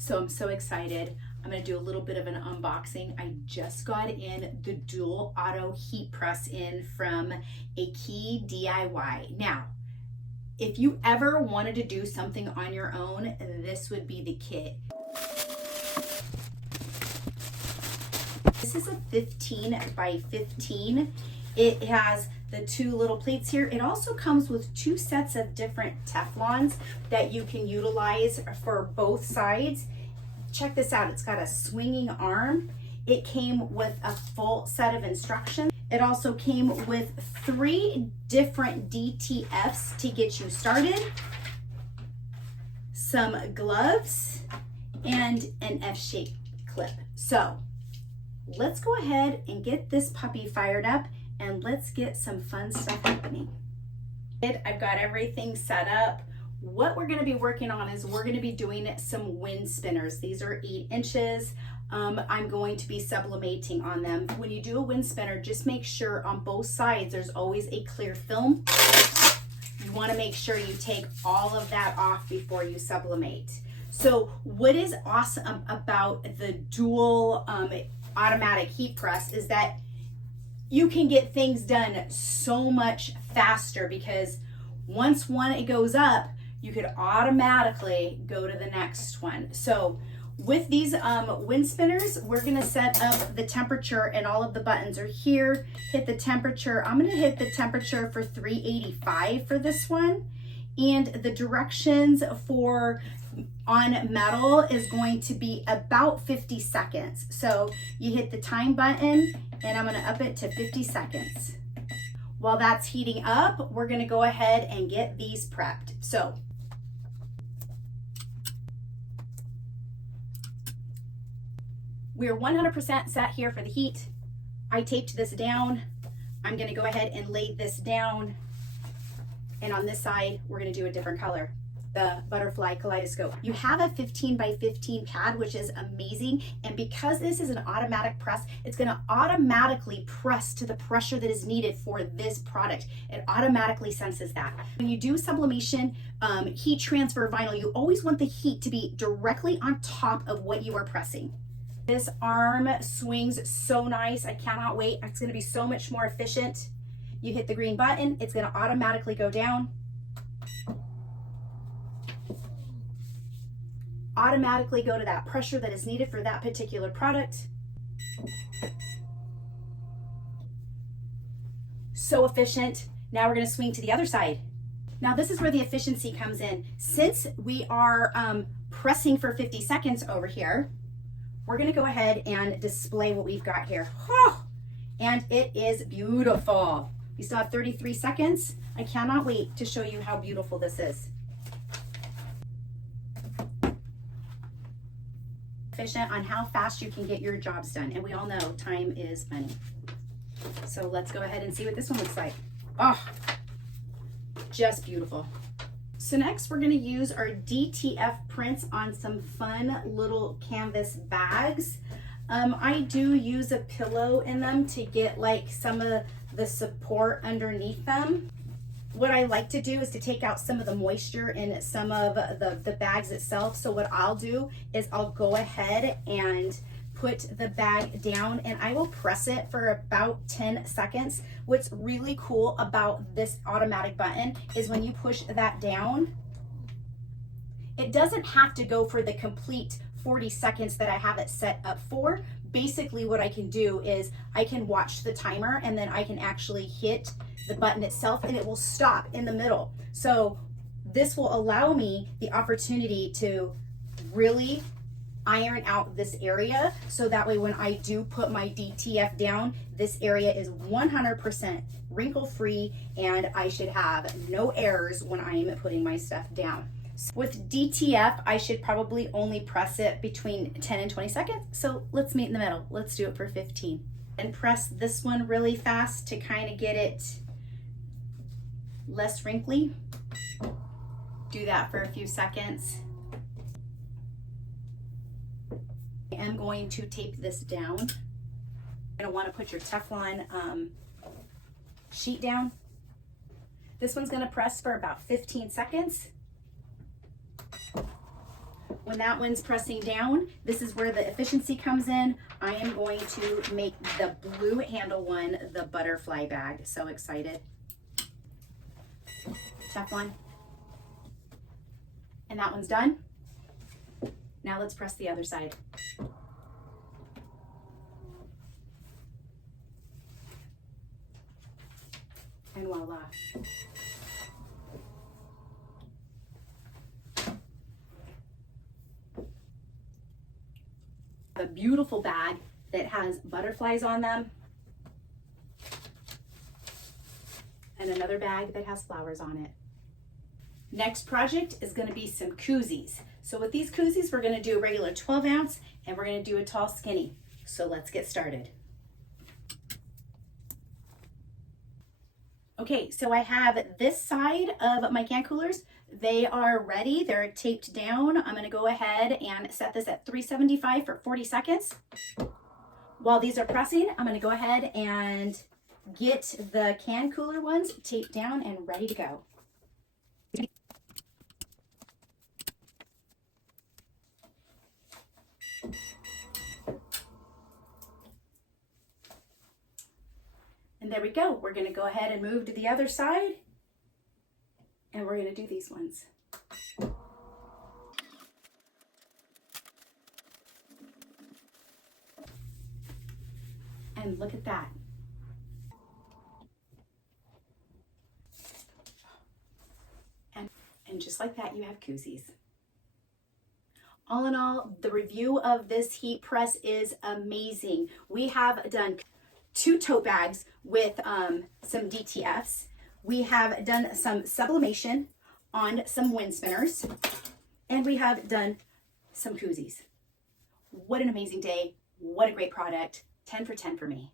So I'm so excited. I'm gonna do a little bit of an unboxing. I just got in the dual auto heat press in from AKEYDY. Now, if you ever wanted to do something on your own, this would be the kit. This is a 15 by 15. It has the two little plates here. It also comes with two sets of different Teflons that you can utilize for both sides. Check this out, it's got a swinging arm. It came with a full set of instructions. It also came with 3 different DTFs to get you started, some gloves, and an F-shaped clip. So let's go ahead and get this puppy fired up and let's get some fun stuff happening. I've got everything set up. What we're going to be working on is we're going to be doing some wind spinners. These are 8 inches. I'm going to be sublimating on them. When you do a wind spinner, just make sure on both sides there's always a clear film. You want to make sure you take all of that off before you sublimate. So what is awesome about the dual automatic heat press is that you can get things done so much faster, because once one goes up, you could automatically go to the next one. So with these wind spinners, we're gonna set up the temperature, and all of the buttons are here. Hit the temperature. I'm gonna hit the temperature for 385 for this one. And the directions for on metal is going to be about 50 seconds. So you hit the time button and I'm gonna up it to 50 seconds. While that's heating up, we're gonna go ahead and get these prepped. So we're 100% set here for the heat. I taped this down. I'm gonna go ahead and lay this down. And on this side, we're gonna do a different color, the butterfly kaleidoscope. You have a 15 by 15 pad, which is amazing. And because this is an automatic press, it's gonna automatically press to the pressure that is needed for this product. It automatically senses that. When you do sublimation, heat transfer vinyl, you always want the heat to be directly on top of what you are pressing. This arm swings so nice. I cannot wait. It's gonna be so much more efficient. You hit the green button, it's gonna automatically go down. Automatically go to that pressure that is needed for that particular product. So efficient. Now we're gonna swing to the other side. Now this is where the efficiency comes in. Since we are pressing for 50 seconds over here, we're gonna go ahead and display what we've got here. Oh, and it is beautiful. We still have 33 seconds. I cannot wait to show you how beautiful this is. Efficient on how fast you can get your jobs done. And we all know time is money. So let's go ahead and see what this one looks like. Oh, just beautiful. So next we're gonna use our DTF prints on some fun little canvas bags. I do use a pillow in them to get like some of the support underneath them. What I like to do is to take out some of the moisture in some of the bags itself. So what I'll do is I'll go ahead and put the bag down and I will press it for about 10 seconds. What's really cool about this automatic button is when you push that down, it doesn't have to go for the complete 40 seconds that I have it set up for. Basically what I can do is I can watch the timer and then I can actually hit the button itself and it will stop in the middle. So this will allow me the opportunity to really iron out this area, so that way when I do put my DTF down, this area is 100% wrinkle free and I should have no errors when I am putting my stuff down. With DTF, I should probably only press it between 10 and 20 seconds. So let's meet in the middle. Let's do it for 15. And press this one really fast to kind of get it less wrinkly. Do that for a few seconds. I am going to tape this down. You're gonna want to put your Teflon sheet down. This one's gonna press for about 15 seconds. When that one's pressing down, this is where the efficiency comes in. I am going to make the blue handle one the butterfly bag. So excited. Teflon. And that one's done. Now let's press the other side. And voila. A beautiful bag that has butterflies on them. And another bag that has flowers on it. Next project is going to be some koozies. So with these koozies, we're going to do a regular 12 ounce and we're going to do a tall skinny. So let's get started. Okay, so I have this side of my can coolers. They are ready. They're taped down. I'm going to go ahead and set this at 375 for 40 seconds. While these are pressing, I'm going to go ahead and get the can cooler ones taped down and ready to go. And there we go. We're going to go ahead and move to the other side. And we're going to do these ones. And look at that. And just like that, you have koozies. All in all, the review of this heat press is amazing. We have done 2 tote bags with some DTFs. We have done some sublimation on some wind spinners, and we have done some koozies. What an amazing day. What a great product. 10 for 10 for me.